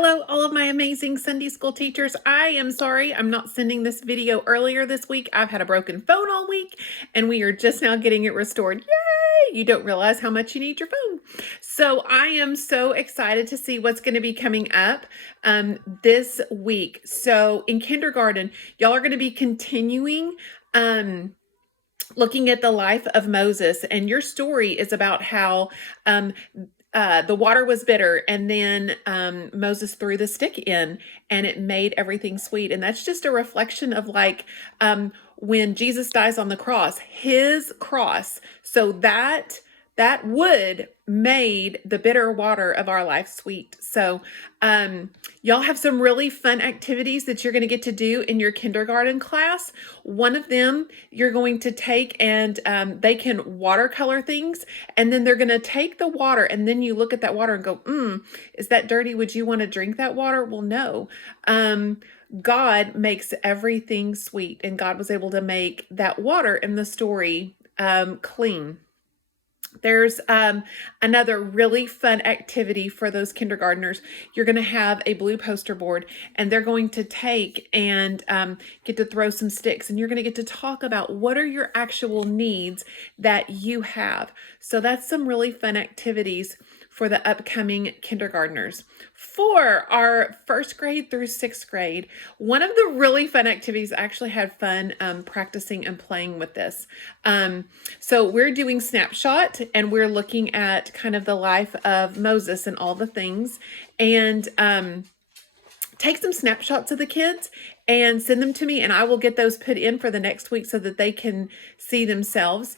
Hello, all of my amazing Sunday school teachers. I am sorry I'm not sending this video earlier this week. I've had a broken phone all week and we are just now getting it restored. Yay! You don't realize how much you need your phone. So I am so excited to see what's going to be coming up this week. So in kindergarten, y'all are going to be continuing looking at the life of Moses, and your story is about how the water was bitter, and then Moses threw the stick in and it made everything sweet. And that's just a reflection of when Jesus dies on the cross, his cross. So that wood made the bitter water of our life sweet. So y'all have some really fun activities that you're going to get to do in your kindergarten class. One of them you're going to take and they can watercolor things, and then they're going to take the water, and then you look at that water and go, is that dirty? Would you want to drink that water? Well, no. God makes everything sweet, and God was able to make that water in the story clean. There's another really fun activity for those kindergartners. You're going to have a blue poster board, and they're going to take and get to throw some sticks, and you're going to get to talk about what are your actual needs that you have. So that's some really fun activities for the upcoming kindergartners. For our first grade through sixth grade, one of the really fun activities, I actually had fun practicing and playing with this. So we're doing Snapshot, and we're looking at kind of the life of Moses and all the things, and take some snapshots of the kids and send them to me, and I will get those put in for the next week so that they can see themselves.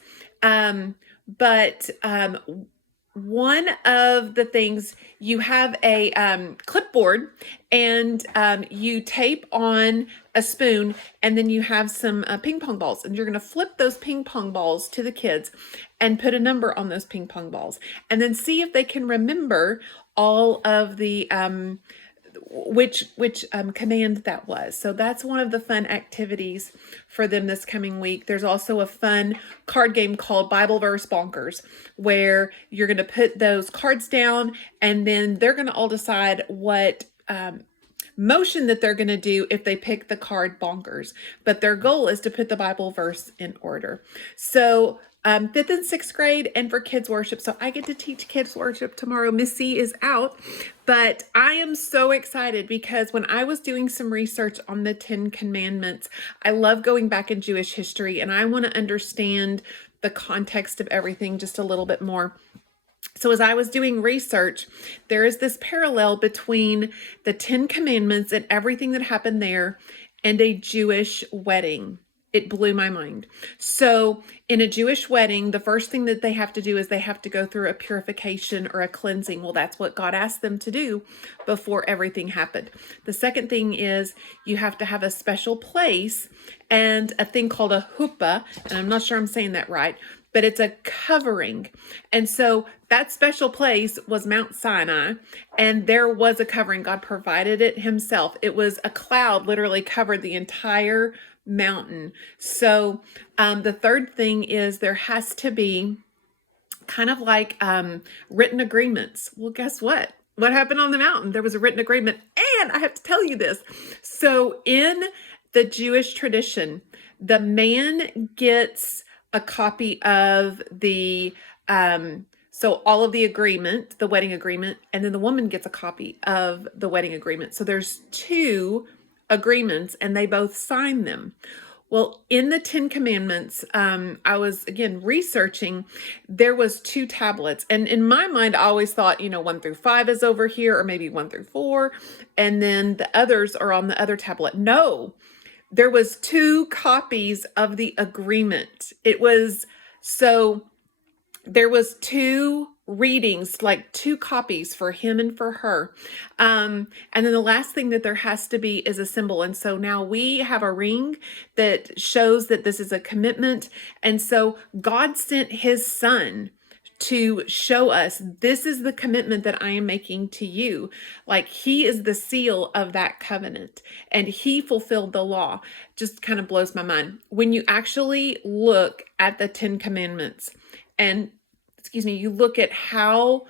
One of the things, you have a clipboard, and you tape on a spoon, and then you have some ping pong balls, and you're going to flip those ping pong balls to the kids and put a number on those ping pong balls, and then see if they can remember all of the which command that was. So that's one of the fun activities for them this coming week. There's also a fun card game called Bible Verse Bonkers, where you're going to put those cards down, and then they're going to all decide what motion that they're going to do if they pick the card bonkers. But their goal is to put the Bible verse in order. So fifth and sixth grade, and for kids worship. So I get to teach kids worship tomorrow. Missy is out, but I am so excited because when I was doing some research on the 10 Commandments, I love going back in Jewish history, and I want to understand the context of everything just a little bit more. So as I was doing research, there is this parallel between the 10 Commandments and everything that happened there and a Jewish wedding. It blew my mind. So in a Jewish wedding, the first thing that they have to do is they have to go through a purification or a cleansing. Well, that's what God asked them to do before everything happened. The second thing is you have to have a special place and a thing called a huppah, and I'm not sure I'm saying that right, but it's a covering. And so that special place was Mount Sinai, and there was a covering. God provided it himself. It was a cloud literally covered the entire mountain. So the third thing is there has to be kind of like written agreements. Well, guess what? What happened on the mountain? There was a written agreement, and I have to tell you this. So in the Jewish tradition, the man gets a copy of the so all of the agreement, the wedding agreement, and then the woman gets a copy of the wedding agreement. So there's two agreements, and they both sign them. Well, in the 10 Commandments, I was, again, researching, there was 2 tablets. And in my mind, I always thought, 1 through 5 is over here, or maybe 1 through 4, and then the others are on the other tablet. No, there was 2 copies of the agreement. There was 2 readings, like 2 copies for him and for her. And then the last thing that there has to be is a symbol. And so now we have a ring that shows that this is a commitment. And so God sent his son to show us, this is the commitment that I am making to you. Like, he is the seal of that covenant, and he fulfilled the law. Just kind of blows my mind. When you actually look at the 10 Commandments and you look at how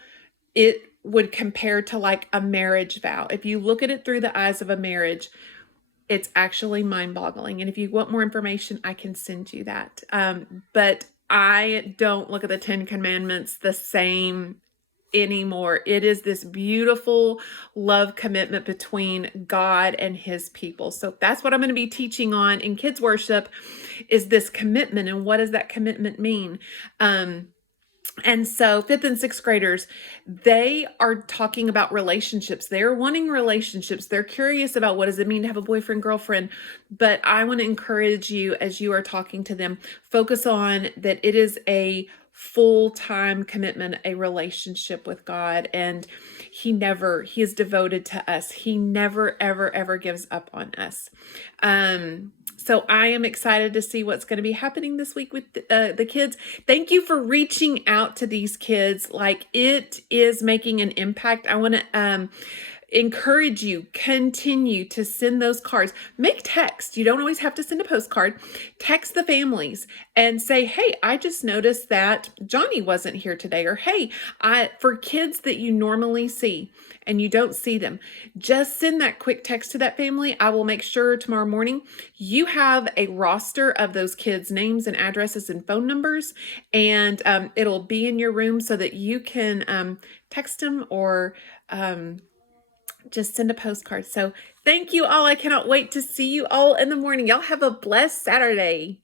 it would compare to like a marriage vow. If you look at it through the eyes of a marriage, it's actually mind-boggling. And if you want more information, I can send you that. But I don't look at the Ten Commandments the same anymore. It is this beautiful love commitment between God and his people. So that's what I'm going to be teaching on in kids worship, is this commitment, and what does that commitment mean? And so 5th and 6th graders, they are talking about relationships. They're wanting relationships. They're curious about what does it mean to have a boyfriend, girlfriend. But I want to encourage you, as you are talking to them, focus on that it is a full-time commitment, a relationship with God. And he is devoted to us. He never, ever, ever gives up on us. So I am excited to see what's going to be happening this week with the kids. Thank you for reaching out to these kids. Like, it is making an impact. I want to encourage you, continue to send those cards. Make text. You don't always have to send a postcard. Text the families and say, hey, I just noticed that Johnny wasn't here today. Or, hey, for kids that you normally see and you don't see them, just send that quick text to that family. I will make sure tomorrow morning you have a roster of those kids' names and addresses and phone numbers, and it'll be in your room so that you can text them or just send a postcard. So thank you all. I cannot wait to see you all in the morning. Y'all have a blessed Saturday.